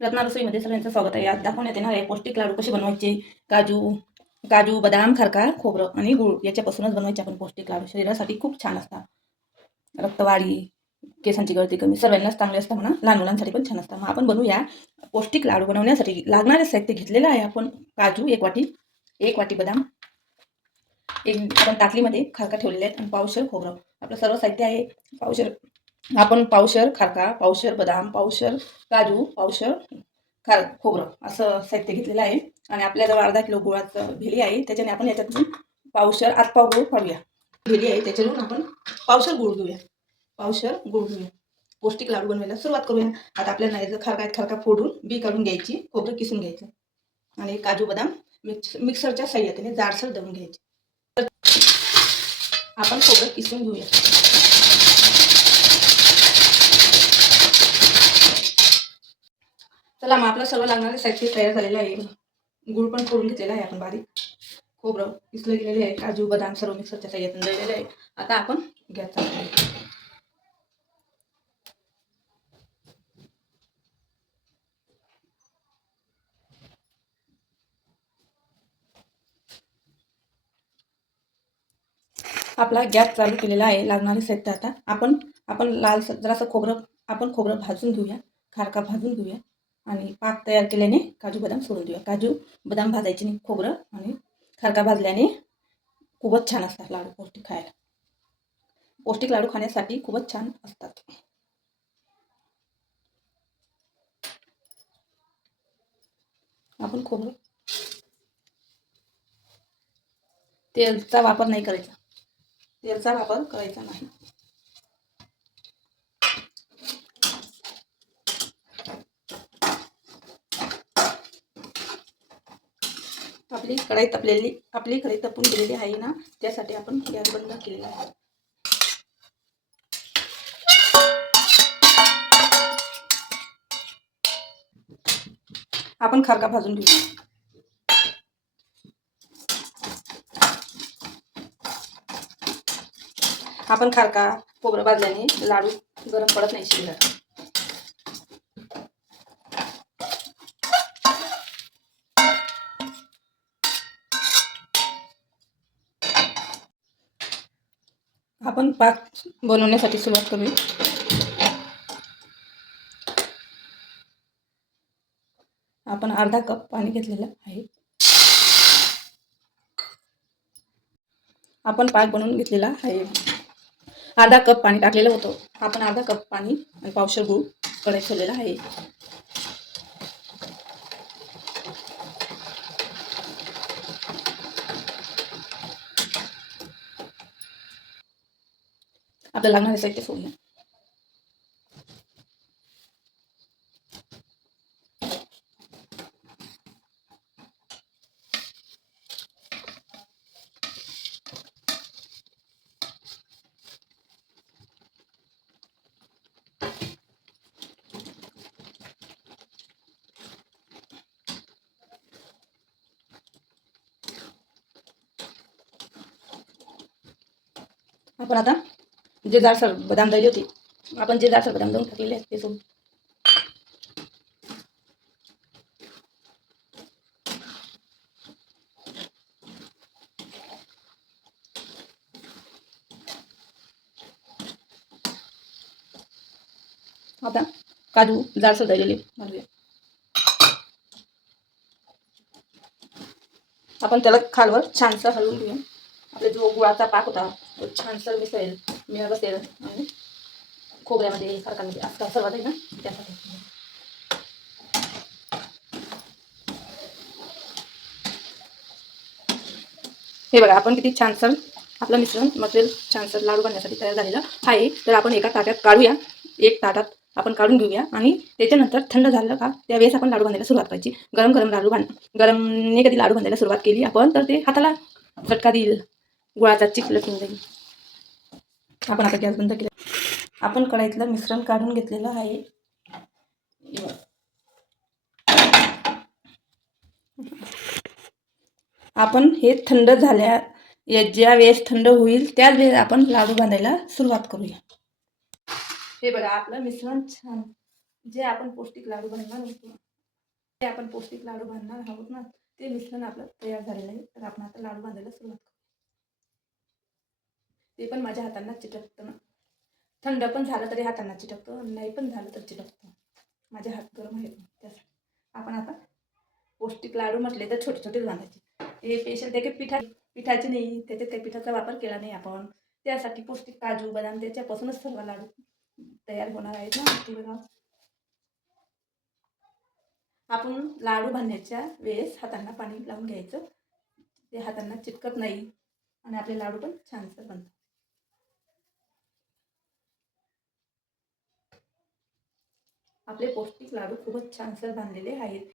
रत्ना रसोईमध्ये सगळ्यांचं स्वागत आहे. आज दाखवण्यात येणार आहे पौष्टिक लाडू कसे बनवायचे. काजू बदाम खरका खोबरं आणि गूळ याच्यापासूनच बनवायचे आपण पौष्टिक लाडू. शरीरासाठी खूप छान असतात. रक्तवाढी, केसांची गळती कमी सर्वांनाच चांगले असतात म्हणा. लहान मुलांसाठी पण छान असतात. मग आपण बनवूया. पौष्टिक लाडू बनवण्यासाठी लागणारे साहित्य घेतलेलं आहे आपण. काजू 1 वाटी, 1 वाटी बदाम, आपण ताटलीमध्ये खरका ठेवलेले आहेत आणि पावशेर खोबरं. आपलं सर्व साहित्य आहे. पावशेर खरका, पावशेर बदाम, पावशेर काजू, पावशेर खोबरं असं साहित्य घेतलेलं आहे. आणि आपल्याजवळ अर्धा किलो गुळाचं भेली आहे. त्याच्याने आपण याच्यातून पावशेर आतपाव गूळ काढूया. भेली आहे त्याच्यातून आपण पावशेर गूळ घेऊया. पौष्टिक लाडू बनवायला सुरुवात करूया. आता आपल्याला याचं खरका फोडून बी काढून घ्यायची, खोबरं किसून घ्यायचं आणि काजू बदाम मिक्सरच्या साह्याने जाडसर दळून घ्यायचे. आपण खोबरं किसून घेऊया. चला मग आपलं सर्व लागणारे साहित्य तयार झालेलं आहे. गूळ पण फोडून घेतलेला आहे आपण बारीक. खोबरं किसले गेलेले आहे. काजू बदाम सर्व मिक्सरच्या साह्याने दळलेले आहे. आता आपण गॅस चालू करूया. आपला गॅस चालू केलेला आहे. लागणारे साहित्य आता आपण लाल जरासं खोबरं भाजून घेऊया. खारका भाजून घेऊया आणि पाक तयार केल्याने काजू बदाम सोडून देऊया. काजू बदाम भाजायचे नाही. खोबरं आणि खारका भाजल्याने खूपच छान असतात लाडू पौष्टिक खायला. पौष्टिक लाडू खाण्यासाठी खूपच छान असतात. आपण खोबरं तेलचा वापर नाही करायचा. नाही. आपली कढई तपून गेलेली आहे ना, त्यासाठी आपण गॅस बंद केलेला आहे. आपण खारका भाजून घेऊ. आपण खारका खोबरं भाजल्याने लाडू गरम पडत नाही शरीरात. आपण पाक बनवण्यासाठी सुरुवात करूया. आपण अर्धा कप पाणी घेतलेलं आहे. आपण पाक बनवून घेतलेला आहे. अर्धा कप पाणी टाकलेलं होतं. आपण अर्धा कप पाणी आणि पावशेर गूळ कढईत ठेवलेला आहे. आपल्याला लागणारे साहित्य सोडूया. आपण आता जे जाडसर बदाम दळले होते, आपण जे जाडसर बदाम दळून टाकलेले आहेत ते सोडून आता काजू जाडसर दळलेले घालूया. आपण त्याला खालवर छानसं हलवून घेऊया. आपला जो गुळाचा पाक होता तो छानसं मिळत बसेल आणि खोबऱ्यामध्ये सारखामध्ये आजकाल सर्वात आहे ना त्यासाठी. हे बघा आपण किती छानसं आपलं मिश्रण मटेरियल छानसं लाडू बनवण्यासाठी तयार झालेलं आहे. तर आपण एका ताटात काढूया. एक ताटात आपण काढून घेऊया आणि त्याच्यानंतर थंड झालं का त्यावेळेस आपण लाडू बांधायला सुरुवात करायची. गरमने कधी लाडू बांधायला सुरुवात केली आपण तर ते हाताला झटका देईल, गुळाचा चिकलट होऊन जाईल. आपण आता गॅस बंद केला. आपण कढईतलं मिश्रण काढून घेतलेलं आहे. आपण हे थंड ज्या वेळेस थंड होईल त्याच वेळेस आपण लाडू बांधायला सुरुवात करूया. हे बघा आपलं मिश्रण छान जे आपण पौष्टिक लाडू बनवणार होतो ते आपण पौष्टिक लाडू बांधणार आहोत ना, ते मिश्रण आपलं तयार झालेलं आहे. तर आपण आता लाडू बांधायला सुरुवात करू. ते पण माझ्या हातांना चिटकतं ना. थंड पण झालं तरी हातांना चिटकतं, नाही पण झालं तर चिटकतं. माझे हात गरम आहेत त्यासाठी. आपण आता पौष्टिक लाडू म्हटले तर छोटे छोटेच बांधायचे. हे स्पेशल ते काही पिठाचे नाही, त्याच्यात काही पिठाचा वापर केला नाही आपण. त्यासाठी पौष्टिक काजू, बदाम त्याच्यापासूनच सर्व लाडू तयार होणार आहेत ना. ते बघा, आपण लाडू बांधण्याच्या वेळेस हातांना पाणी लावून घ्यायचं. ते हातांना चिटकत नाही आणि आपले लाडू पण छानसं बनतात. आपले पौष्टिक लाडू खूपच छानसं बांधलेले आहेत.